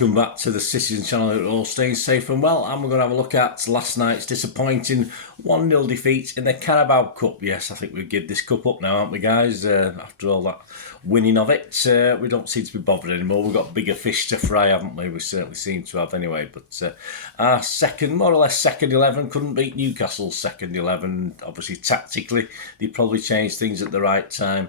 welcome back to the Citizen channel. You're all staying safe and well, and we're going to have a look at last night's disappointing 1-0 defeat in the Carabao Cup. Yes, I think we've given this cup up now, haven't we, guys? After all that winning of it, we don't seem to be bothered anymore. We've got bigger fish to fry, haven't we? We certainly seem to have anyway. But our more or less second 11 couldn't beat Newcastle's second 11. Obviously, tactically, they probably changed things at the right time.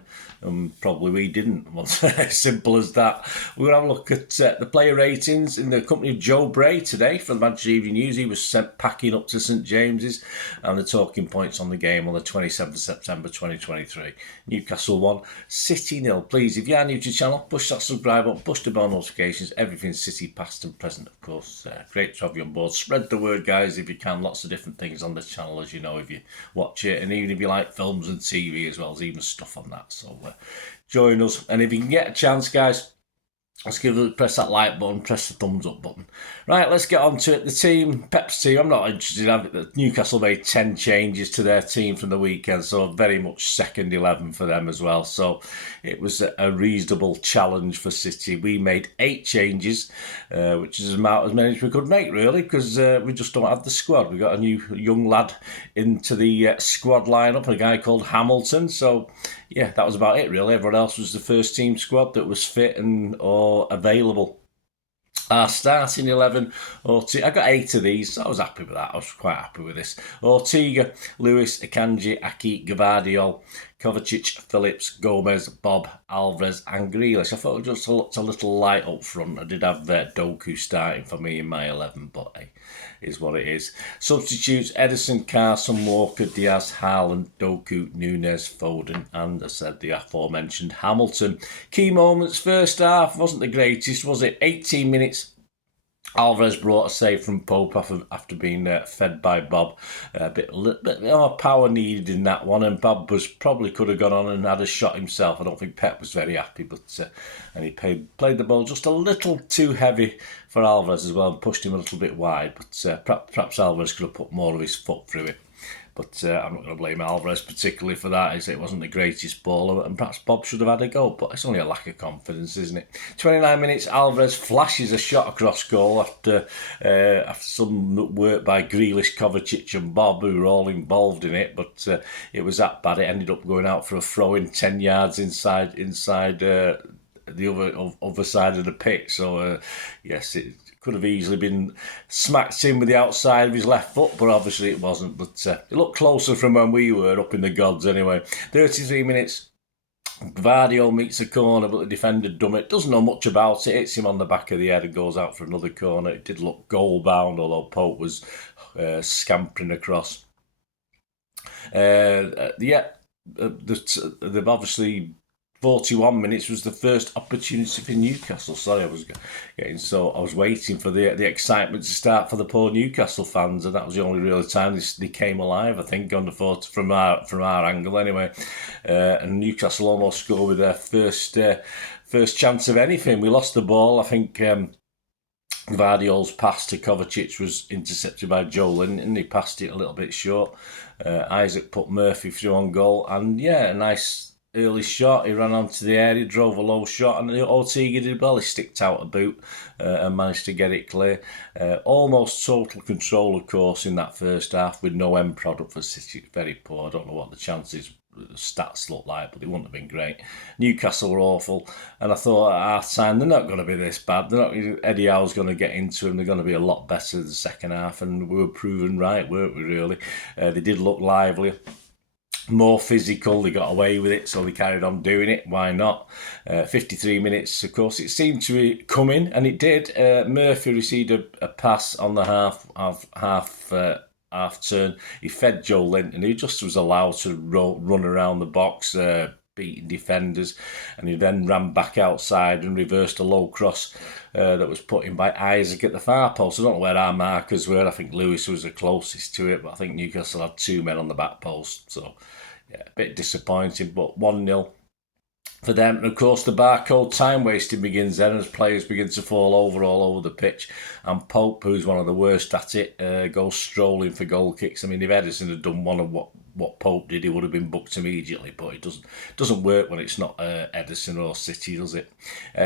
Probably we didn't. As simple as that. We're going to have a look at the player ratings in the company of Joe Bray today from the Manchester Evening News. He was sent packing up to St James's, and the talking points on the game on the 27th of September 2023. Newcastle 1, City 0. Please, if you are new to the channel, push that subscribe button, push the bell notifications. Everything City past and present, of course. Great to have you on board. Spread the word, guys, if you can. Lots of different things on this channel, as you know, if you watch it, and even if you like films and TV as well, there's even stuff on that. So join us, and if you can get a chance, guys, press that like button, press the thumbs up button. Right, let's get on to it. The team, Pep's team, I'm not interested in it. Newcastle made 10 changes to their team from the weekend, so very much second 11 for them as well. So it was a reasonable challenge for City. We made 8 changes, which is about as many as we could make, really, because we just don't have the squad. We got a new young lad into the squad lineup, a guy called Hamilton. So yeah, that was about it, really. Everyone else was the first team squad that was fit and or available. Our starting 11, I got 8 of these, so I was happy with that. I was quite happy with this. Ortega, Lewis, Akanji, Aki, Gvardiol, Kovacic, Phillips, Gomez, Bob, Alvarez and Grealish. I thought it just looked a little light up front. I did have Doku starting for me in my 11, but hey, is what it is. Substitutes, Edison, Carson, Walker, Diaz, Haaland, Doku, Nunes, Foden, and I said the aforementioned Hamilton. Key moments, first half wasn't the greatest, was it? 18 minutes. Alvarez brought a save from Pope after being fed by Bob. A bit more power needed in that one, and Bob probably could have gone on and had a shot himself. I don't think Pep was very happy, but and he played the ball just a little too heavy for Alvarez as well and pushed him a little bit wide. But perhaps Alvarez could have put more of his foot through it. But I'm not going to blame Alvarez particularly for that. It wasn't the greatest baller, and perhaps Bob should have had a go, but it's only a lack of confidence, isn't it? 29 minutes, Alvarez flashes a shot across goal after some work by Grealish, Kovacic and Bob, who were all involved in it, but it was that bad. It ended up going out for a throw-in 10 yards inside the other side of the pitch. So, yes, it could have easily been smacked in with the outside of his left foot, but obviously it wasn't. But it looked closer from when we were up in the gods anyway. 33 minutes, Gvardiol meets a corner, but the defender Dummett doesn't know much about it. Hits him on the back of the head and goes out for another corner. It did look goal-bound, although Pope was scampering across. They've obviously... 41 minutes was the first opportunity for Newcastle. Sorry, I was waiting for the excitement to start for the poor Newcastle fans, and that was the only real time they came alive, I think, on the photo from our angle anyway. And Newcastle almost scored with their first chance of anything. We lost the ball. I think Gvardiol's pass to Kovacic was intercepted by Joe Linton, and he passed it a little bit short. Isaac put Murphy through on goal, and yeah, a nice early shot. He ran onto the area, drove a low shot, and Ortega did well. He sticked out a boot and managed to get it clear. Almost total control, of course, in that first half with no end product for City. Very poor. I don't know what the chances, stats look like, but they wouldn't have been great. Newcastle were awful, and I thought at half time they're not going to be this bad. Eddie Howe's going to get into them. They're going to be a lot better in the second half, and we were proven right, weren't we? Really, they did look livelier, more physical. They got away with it, so they carried on doing it. Why not? 53 minutes, of course, it seemed to be coming, and it did. Murphy received a pass on the half turn. He fed Joe Linton, who just was allowed to run around the box, beating defenders, and he then ran back outside and reversed a low cross that was put in by Isaac at the far post. I don't know where our markers were. I think Lewis was the closest to it, but I think Newcastle had 2 men on the back post, so yeah, a bit disappointing. But 1-0. for them. And of course, the barcode time wasting begins then as players begin to fall over all over the pitch. And Pope, who's one of the worst at it, goes strolling for goal kicks. I mean, if Edison had done one of what Pope did, he would have been booked immediately. But it doesn't work when it's not Edison or City, does it?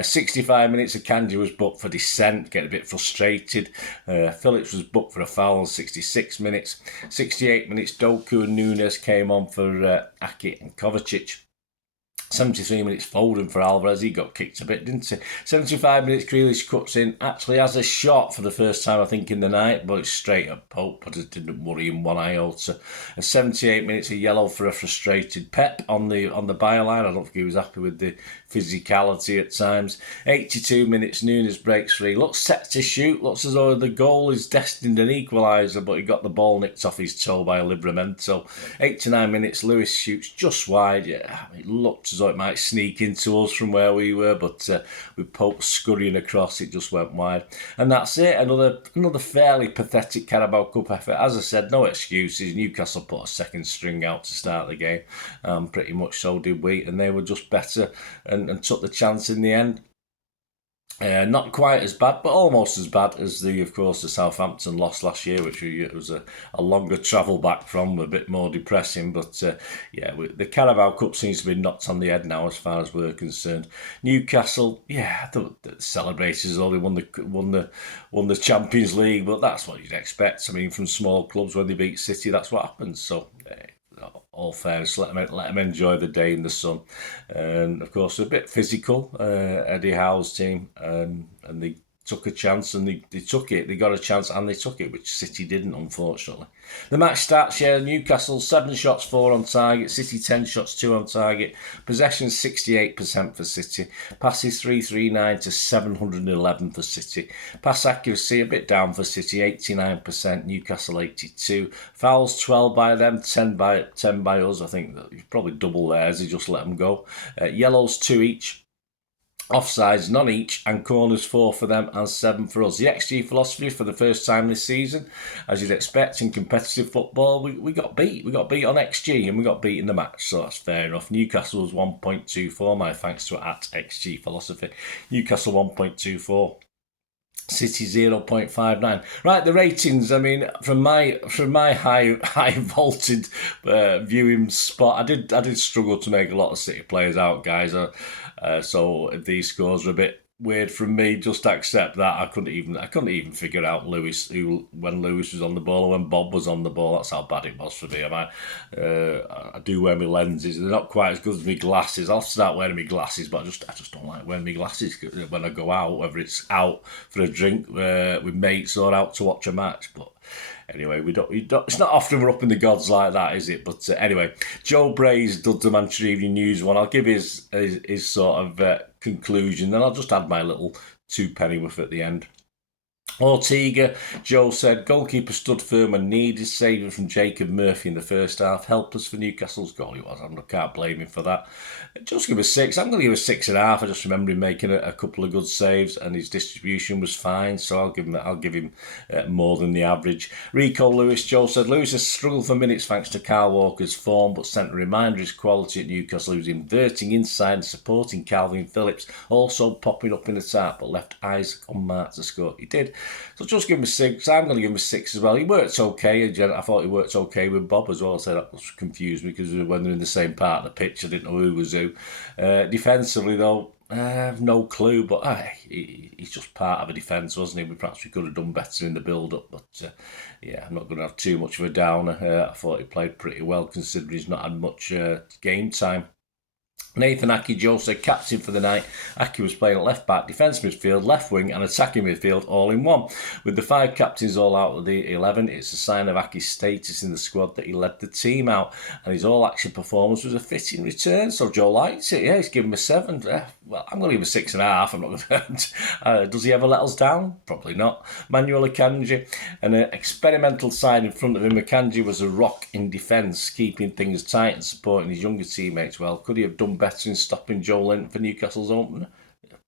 65 minutes, Akanji was booked for dissent, getting a bit frustrated. Phillips was booked for a foul, 66 minutes. 68 minutes, Doku and Nunes came on for Aki and Kovacic. 73 minutes Foden for Alvarez, he got kicked a bit, didn't he? 75 minutes Grealish cuts in, actually has a shot for the first time I think in the night, but it's straight at Pope, but it didn't worry him one iota. 78 minutes a yellow for a frustrated Pep on the byline. I don't think he was happy with the physicality at times. 82 minutes Nunes breaks free, looks set to shoot, looks as though the goal is destined an equaliser, but he got the ball nicked off his toe by Livramento. 89 minutes Lewis shoots just wide, yeah, it looked as though it might sneak into us from where we were, but with Pope scurrying across, it just went wide. And that's it, another fairly pathetic Carabao Cup effort. As I said, no excuses. Newcastle put a second string out to start the game, pretty much so did we, and they were just better and took the chance in the end. Not quite as bad, but almost as bad as the Southampton loss last year, which was a longer travel back from, a bit more depressing. But the Carabao Cup seems to be knocked on the head now, as far as we're concerned. Newcastle, the celebrators as though they won the Champions League, but that's what you'd expect. I mean, from small clubs when they beat City, that's what happens. So. All fairness, let them enjoy the day in the sun. And of course, a bit physical, Eddie Howe's team, and they took a chance and they took it. They got a chance and they took it, which City didn't, unfortunately. The match starts here. Newcastle 7 shots, 4 on target. City 10 shots, 2 on target. Possession 68% for City. Passes 339 to 711 for City. Pass accuracy a bit down for City, 89%. Newcastle 82. Fouls 12 by them, 10 by us. I think that probably double theirs. They just let them go. Yellows 2 each. Offsides, none each, and corners 4 for them and 7 for us. The XG philosophy for the first time this season, as you'd expect in competitive football, we got beat. We got beat on XG and we got beat in the match, so that's fair enough. Newcastle was 1.24, my thanks to @XG philosophy. Newcastle 1.24. City 0.59. Right, the ratings. I mean, from my high vaulted viewing spot, I did struggle to make a lot of City players out, guys. So if these scores are a bit weird from me, just accept that. I couldn't even figure out when Lewis was on the ball or when Bob was on the ball. That's how bad it was for me. I do wear my lenses. They're not quite as good as my glasses. I'll start wearing my glasses, but I just don't like wearing my glasses when I go out, whether it's out for a drink with mates or out to watch a match. But anyway, it's not often we're up in the gods like that, is it? But anyway, Joe Bray's done the Manchester Evening News one. I'll give his sort of conclusion, then I'll just add my little 2 pennyworth at the end. Ortega, Joe said, goalkeeper stood firm and needed saving from Jacob Murphy in the first half. Helpless for Newcastle's goal he was. I can't blame him for that. Just give a 6. I'm going to give a 6.5. I just remember him making a couple of good saves and his distribution was fine, so I'll give him more than the average. Rico Lewis, Joe said, Lewis has struggled for minutes thanks to Kyle Walker's form, but sent a reminder of his quality at Newcastle. He was inverting inside and supporting Calvin Phillips, also popping up in the attack, but left Isaac on Marc to score. He did. So just give him a 6. I'm going to give him a 6 as well. He worked okay. I thought he worked okay with Bob as well. So that was confused me because when they're in the same part of the pitch, I didn't know who was who. Defensively, though, I have no clue. But he's just part of a defence, wasn't he? Perhaps we could have done better in the build-up. But I'm not going to have too much of a downer. I thought he played pretty well considering he's not had much game time. Nathan Aki, Joe said, captain for the night. Aki was playing at left back, defence midfield, left wing and attacking midfield all in one. With the 5 captains all out of the 11, it's a sign of Aki's status in the squad that he led the team out and his all-action performance was a fitting return, so Joe likes it. Yeah, he's given him a 7. Well, I'm going to give him a 6.5. I'm not going to... Does he ever let us down? Probably not. Manuel Akanji, an experimental side in front of him. Akanji was a rock in defence, keeping things tight and supporting his younger teammates well. Could he have done better in stopping Joe Linton for Newcastle's opener?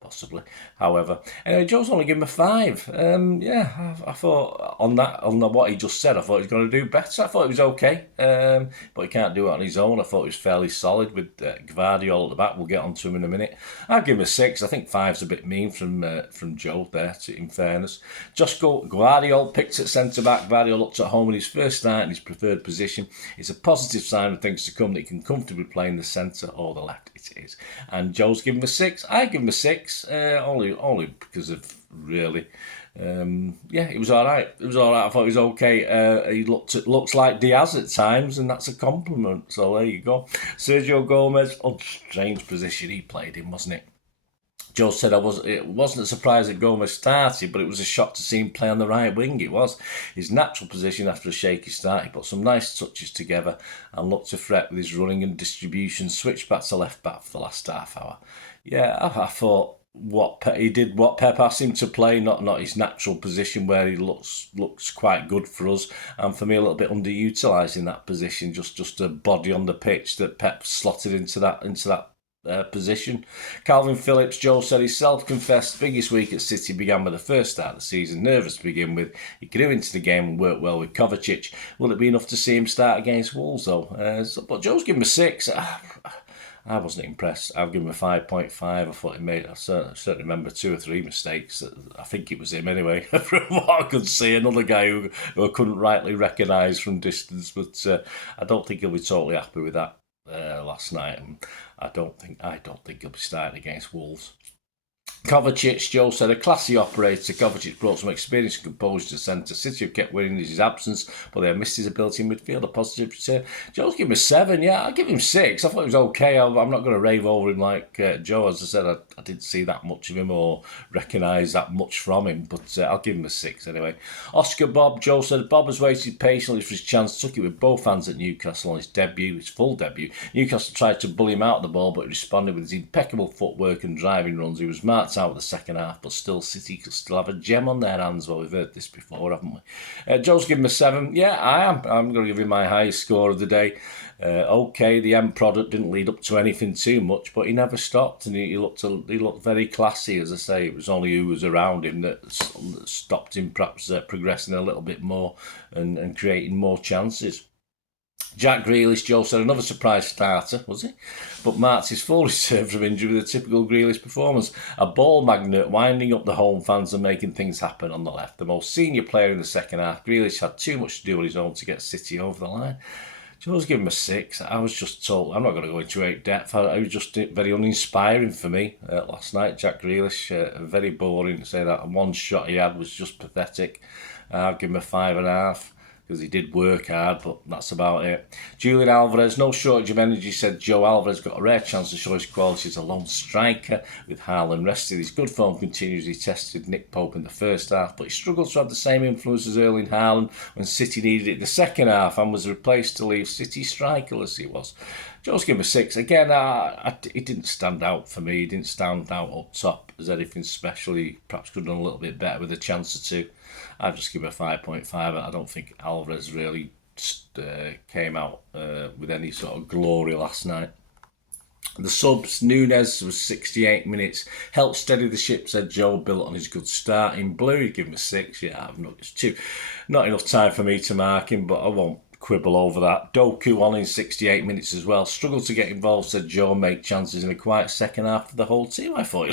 possibly. However, anyway, Joe's only given him a 5. I thought on what he just said, I thought he was going to do better. I thought it was okay, but he can't do it on his own. I thought he was fairly solid with Gvardiol at the back. We'll get on to him in a minute. I'll give him a 6. I think 5's a bit mean from Joe there, in fairness. Just Gvardiol picked at centre-back. Gvardiol looked at home in his first start in his preferred position. It's a positive sign of things to come that he can comfortably play in the centre or the left. It is. And Joe's given him a 6. I give him a 6, only because of really. It was all right. It was all right. I thought it was okay. He looks like Diaz at times, and that's a compliment. So there you go. Sergio Gomez, strange position he played in, wasn't it? Joe said it wasn't a surprise that Gomez started, but it was a shock to see him play on the right wing. It was his natural position after a shaky start. He put some nice touches together and looked to threat with his running and distribution. Switched back to left back for the last half hour. Yeah, I thought what Pep asked him to play, not his natural position where he looks quite good for us, and for me a little bit underutilised in that position. Just a body on the pitch that Pep slotted into that position. Calvin Phillips, Joe said his self-confessed biggest week at City began with the first start of the season. Nervous to begin with. He grew into the game and worked well with Kovacic. Will it be enough to see him start against Wolves though? But Joe's given him a 6. I wasn't impressed. I've given him a 5.5. I thought he made. I certainly remember 2 or 3 mistakes. I think it was him anyway. From what I could see, another guy who I couldn't rightly recognise from distance. But I don't think he'll be totally happy with that last night. And I don't think he'll be starting against Wolves. Kovacic, Joe said, a classy operator. Kovacic brought some experience and composure to centre. City have kept winning in his absence, but they have missed his ability in midfield. A positive return. Joe's given him a 7. Yeah, I'll give him 6. I thought it was okay. I'm not going to rave over him like Joe. As I said, I didn't see that much of him or recognise that much from him, but I'll give him a 6 anyway. Oscar Bob, Joe said, Bob has waited patiently for his chance, took it with both hands at Newcastle on his debut, his full debut. Newcastle tried to bully him out of the ball, but he responded with his impeccable footwork and driving runs. He was marked out of the second half, but City could still have a gem on their hands. Well, we've heard this before, haven't we? Joe's given him a 7. Yeah, I am. I'm going to give him my highest score of the day. Okay, the end product didn't lead up to anything too much, but he never stopped, and he looked very classy. As I say, it was only who was around him that stopped him perhaps progressing a little bit more and creating more chances. Jack Grealish, Joe said, another surprise starter, was he? But Marc is full reserve from injury with a typical Grealish performance. A ball magnet winding up the home fans and making things happen on the left. The most senior player in the second half. Grealish had too much to do on his own to get City over the line. Joe's given him a 6. I was just told, I'm not going to go into great depth. It was just very uninspiring for me last night. Jack Grealish, very boring to say that. One shot he had was just pathetic. I'll give him a 5.5. Because he did work hard, but that's about it. Julian Alvarez, no shortage of energy, said Joe. Alvarez got a rare chance to show his quality as a lone striker with Haaland rested. His good form continues. He tested Nick Pope in the first half, but he struggled to have the same influence as Erling Haaland when City needed it in the second half and was replaced to leave City strikerless. He was. Joe's given him a 6. Again, he didn't stand out for me. He didn't stand out up top as anything special. He perhaps could have done a little bit better with a chance or two. I've just given him a 5.5. I don't think Alvarez really came out with any sort of glory last night. The subs, Nunes was 68 minutes. Helped steady the ship, said Joe, built on his good start. In blue, he'd give him a 6. Yeah, I've noticed too. Not enough time for me to mark him, but I won't quibble over that. Doku on in 68 minutes as well. Struggled to get involved, said Joe. Make chances in a quiet second half for the whole team. I thought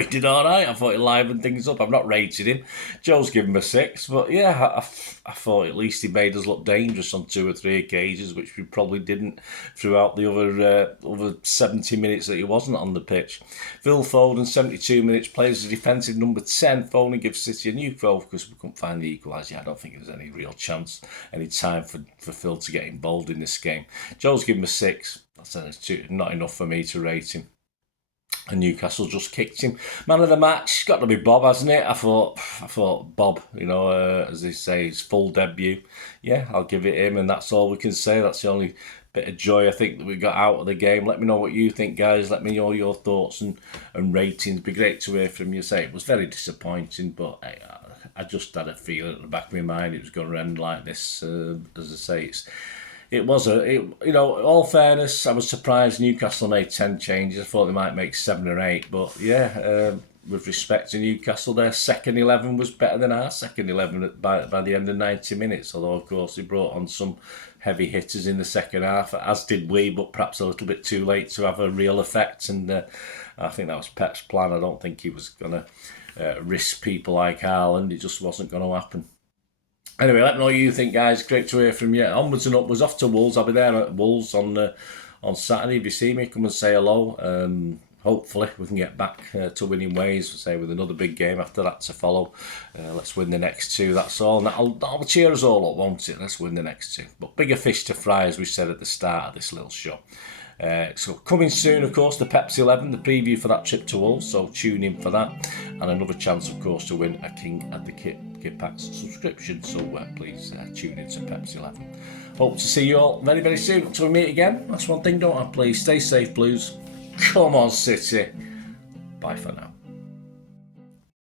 he did all right. I thought he livened things up. I've not rated him. Joe's given him a 6, but yeah, I thought at least he made us look dangerous on 2 or 3 occasions, which we probably didn't throughout the other 70 minutes that he wasn't on the pitch. Phil Foden, 72 minutes, plays as a defensive number 10. Foden gives City a new focus. We couldn't find the equaliser. I don't think there's any real chance, any time for Phil to get involved in this game. Joe's given him a 6. That's not enough for me to rate him. And Newcastle just kicked him. Man of the match, got to be Bob, hasn't it? I thought Bob, as they say, his full debut. Yeah, I'll give it him, and that's all we can say. That's the only bit of joy I think that we got out of the game. Let me know what you think, guys. Let me know your thoughts and ratings. It'd be great to hear from you. Say it was very disappointing, but I just had a feeling at the back of my mind it was going to end like this. As I say, It was all fairness, I was surprised Newcastle made 10 changes. I thought they might make 7 or 8, but yeah, with respect to Newcastle, their second 11 was better than our second 11 by the end of 90 minutes. Although, of course, they brought on some heavy hitters in the second half, as did we, but perhaps a little bit too late to have a real effect. And I think that was Pep's plan. I don't think he was going to risk people like Haaland. It just wasn't going to happen. Anyway, let me know what you think, guys. Great to hear from you. Onwards and upwards, off to Wolves. I'll be there at Wolves on Saturday. If you see me, come and say hello. Hopefully, we can get back to winning ways, say, with another big game after that to follow. Let's win the next 2, that's all. And that'll cheer us all up, won't it? Let's win the next 2. But bigger fish to fry, as we said at the start of this little show. So coming soon, of course, the Pepsi 11, the preview for that trip to Wolves, so tune in for that. And another chance, of course, to win a King at the Kippax subscription, so please tune in to Pepsi 11. Hope to see you all very, very soon. Until we meet again, that's one thing, don't I? Please stay safe, Blues. Come on, City. Bye for now.